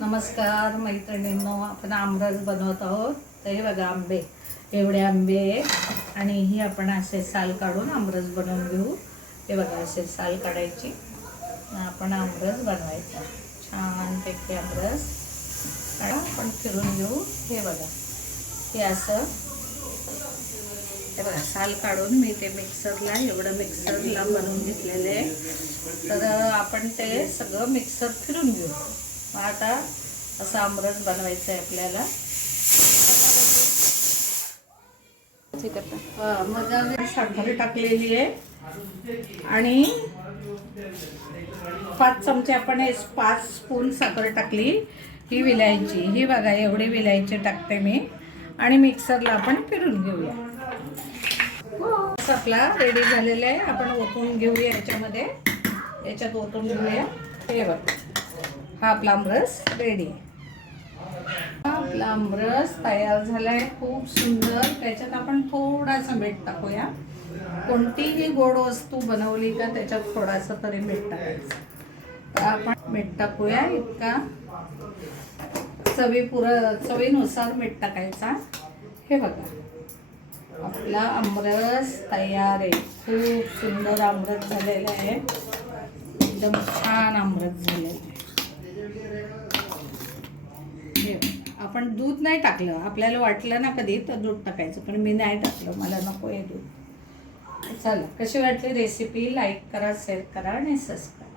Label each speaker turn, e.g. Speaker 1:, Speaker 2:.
Speaker 1: नमस्कार मैत्रिणींनो आपण आमरस बनवत आहोत. तर हे बघा आंबे. एवढे आंबे आणि ही आपण असे साल काढून आमरस बनवून घेऊ. हे बघा असे साल काढायची. आपण आमरस बनवायचा. छानपैकी आमरस काढा आपण फिरून घेऊ. हे बघा हे असं. हे बघा साल काढून मी ते मिक्सरला एवढं मिक्सरला बनवून घेतलेलं आहे. तर आपण ते सगळं मिक्सर फिरून घेऊ. मग आता असं आमरस बनवायचं आहे आपल्याला. मग साखर टाकलेली आहे. आणि पाच चमचे आपण हे पाच स्पून साखर टाकली ही विलायची. ही बघा एवढी विलायची टाकते मी. आणि मिक्सरला आपण फिरून घेऊया. आपला रेडी झालेला आहे. आपण ओतून घेऊया याच्यामध्ये. याच्यात ओतून घेऊया. हे बघा. हा आपला आमरस रेडी हा आपला आमरस तयार झालाय खूप सुंदर. त्याच्यात आपण थोडासा मीठ टाकूया. कोणतीही गोड वस्तू बनवली का त्याच्यात थोडासा तरी मीठ टाकायचं. तर आपण मीठ टाकूया इतका. चवी पुर चवीनुसार मीठ टाकायचा. हे बघा. आपला आमरस तयार आहे. खूप सुंदर आमरस झालेला आहे. एकदम छान आमरस झालेला आहे हे बघा. आपण दूध नाही टाकलं आपल्याला वाटलं ना कधी तर दूध टाकायचं. पण मी नाही टाकलं मला नको आहे दूध. चला कशी वाटली रेसिपी लाईक करा शेअर करा आणि सबस्क्राईब